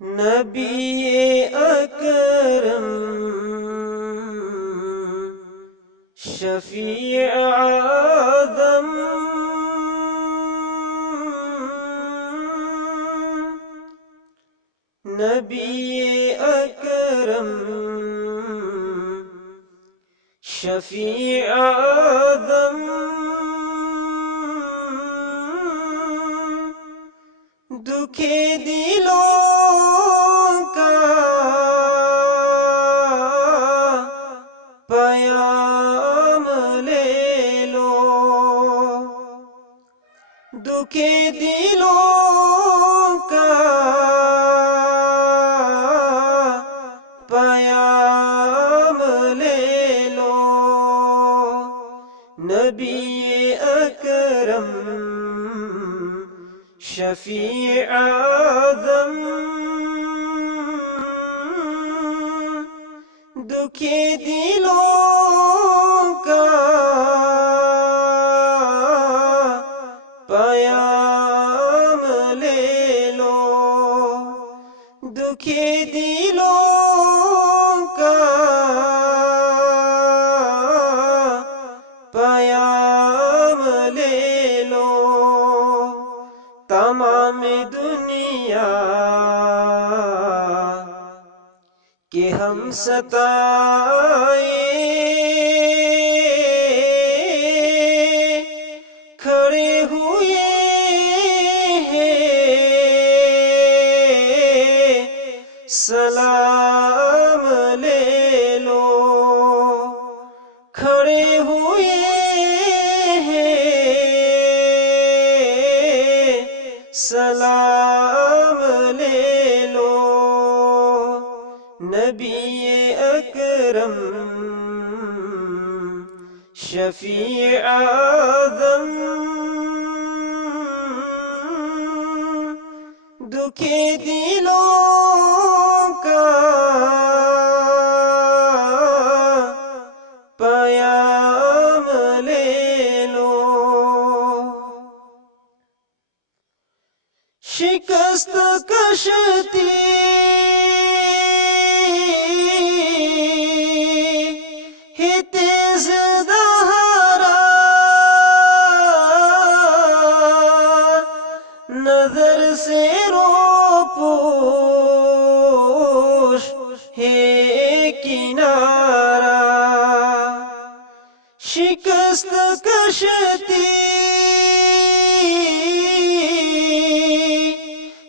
نبی اکرم شفیع آدم نبی اکرم شفیع آدم دکھے دلوں کا پیام لے لو، دکھے دلوں کا پیام لے لو۔ نبی اکرم شفیع آدم دکھے دلوں کا پیام لے لو، دکھے دلوں کا پیام لے لو۔ تمام دنیا کہ ہم ستائے کھڑے ہوئے ہیں، سلام لے لو، کھڑے ہوئے ہیں، سلام لے لو۔ نبی اکرم شفیع آدم دکھے دلوں کا پیام لے لو۔ شکست کشتی ہے تیز دہارا، نظر سے روپوش ہے کنارہ۔ شکست کشتی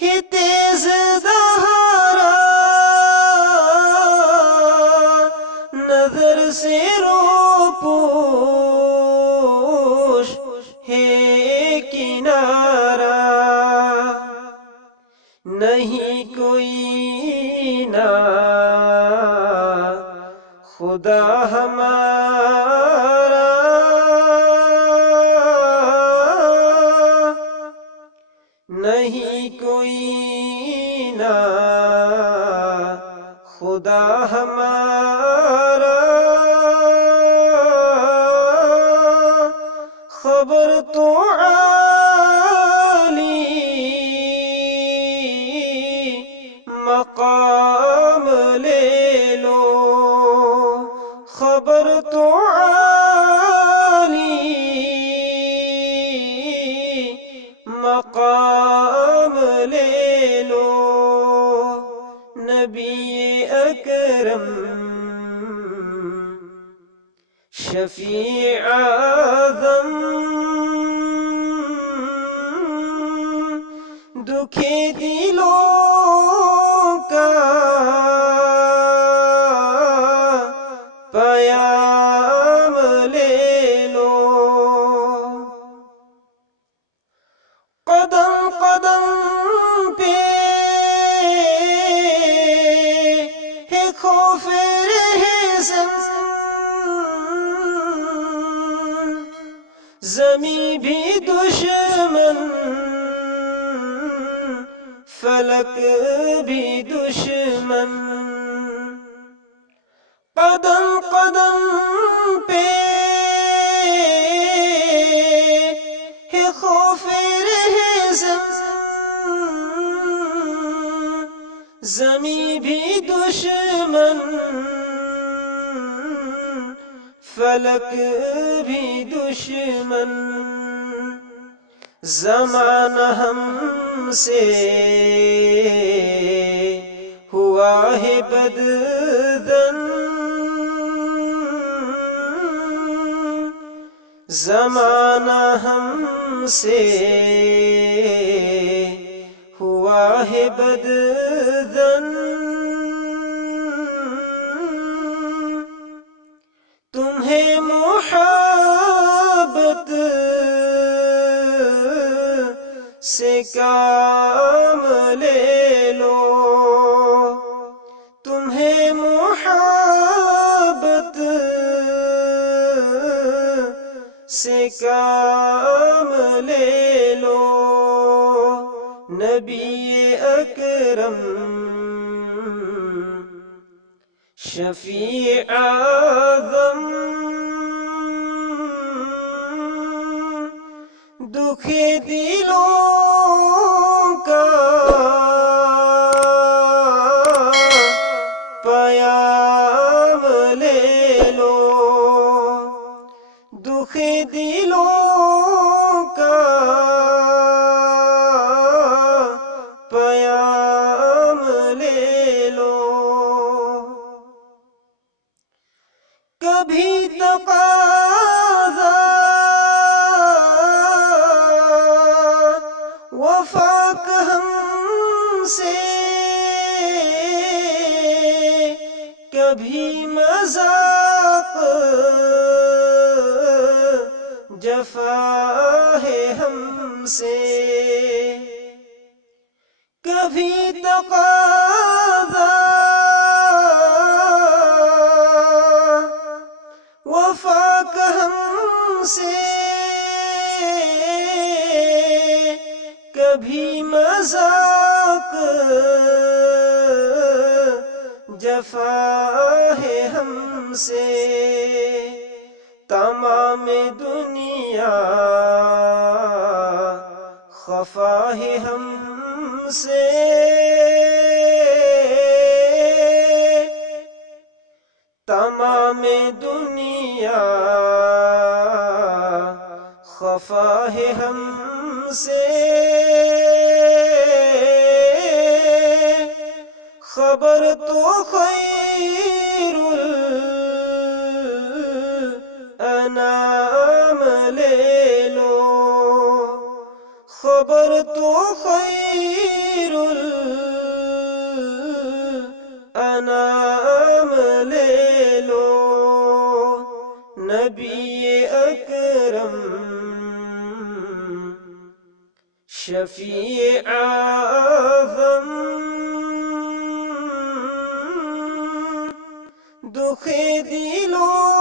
ہے تیز دہارا، نظر سے روپوش ہے کنارہ۔ نہیں کوئی نہ خدا ہمارا، نہیں کوئی نہ خدا ہمارا۔ خبر تو عالی مقام لے لو، خبر تو عالی مقام لے لو۔ نبی اکرم شفیع آدم دکھے دلوں کا پیام لے لو۔ قدم قدم پہ ہے خوف رہزن، زمیں بھی دشمن فلک بھی دشمن، قدم قدم پہ ہے خوف رہزن، زمیں بھی دشمن فلک بھی دشمن زمانہ ہم سے ہوا ہے بدظن زمانہ ہم سے ہوا ہے بدظن تمہیں محبت سے کام لے لو تمہیں محبت سے کام لے لو نبی اکرم شفیع اعظم دکھ دلوں کا پیام لے لو دکھ دلوں کا پیام لے لو کبھی تقاضا وفا کا ہم سے کبھی مذاق جفا ہے ہم سے کبھی تقاضا وفا کا ہم سے کبھی مذاق جفا ہے ہم سے تمام دنیا خفا ہے ہم سے تمام دنیا خفا ہے ہم سے خبر تو خیر الانام لے لو خبر تو خیر الانام لے لو نبی اکرم شفیع اعظم دکھ دلوں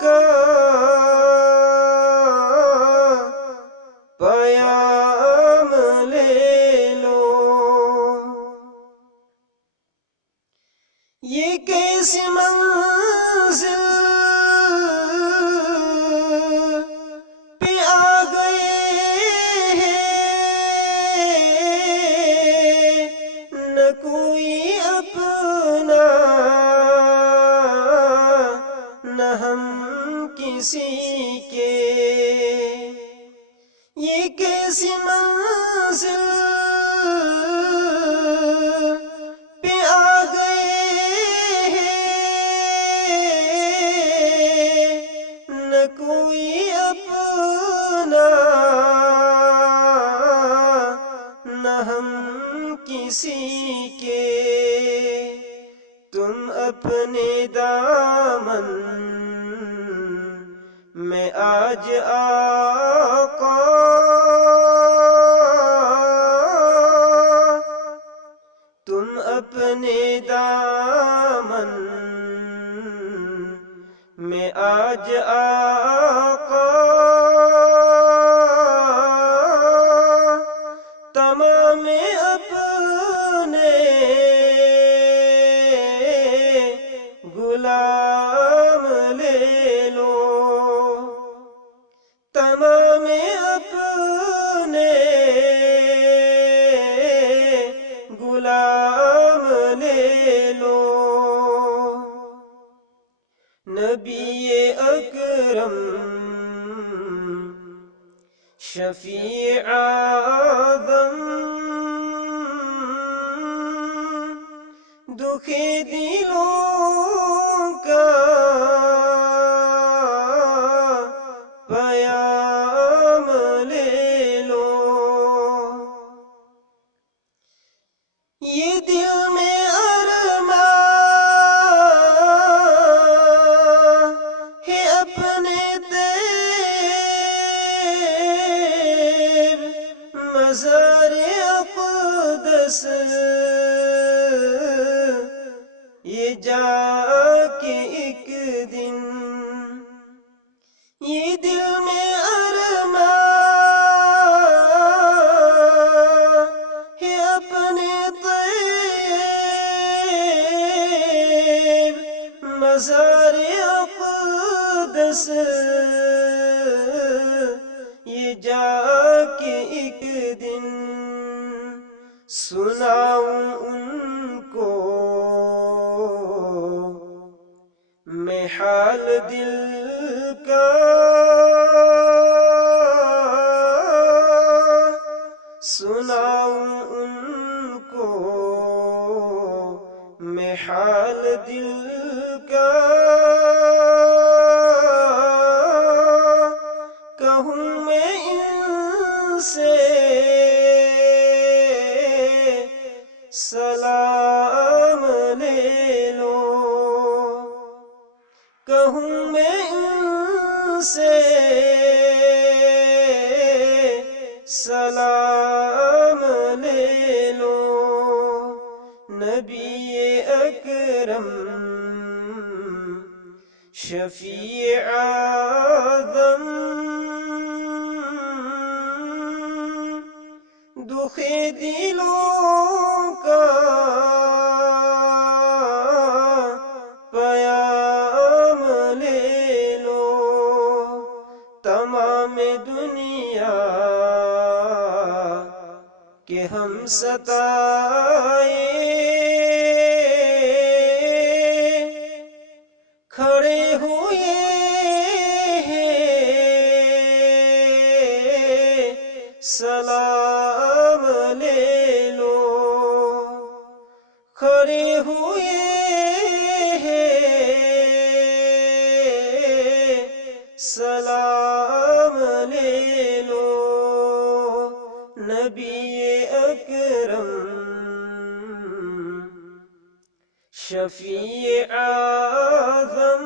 کا پیام لے لو یہ کیسی منزل پہ آ گئے نہ کوئی اپنا نہ ہم کسی کے یہ کیسی منزل پہ آ گئے نہ کوئی اپنا نہ ہم کسی کے تم اپنے دامن میں آج آقا تم اپنے دامن میں آج آقا تمام اپنے غلام لے لو تمام اپنے غلام شفیع اعظم دکھی دلوں کا پیام لے لو، یہ دل میں ارمان ہے اپنے تیب مزار اقدس، یہ جا کے ایک دن، یہ دل میں ارمان ہے اپنے طیب مزار اقدس، یہ جا کے ایک دن سناؤں ان کو میں حال دل کا، سناؤں ان کو میں حال دل کا، کہوں میں ان سے سلام لے لو، کہوں میں ان سے سلام لے لو، نبی اکرم شفیع اعظم دکھی دلوں کا پیام لے لو، تمام دنیا کہ ہم ستائے کھڑے ہوئے ہیں، سلام لے لو، کھڑے ہوئے ہیں، سلام لے لو، نبی اکرم شفیع اعظم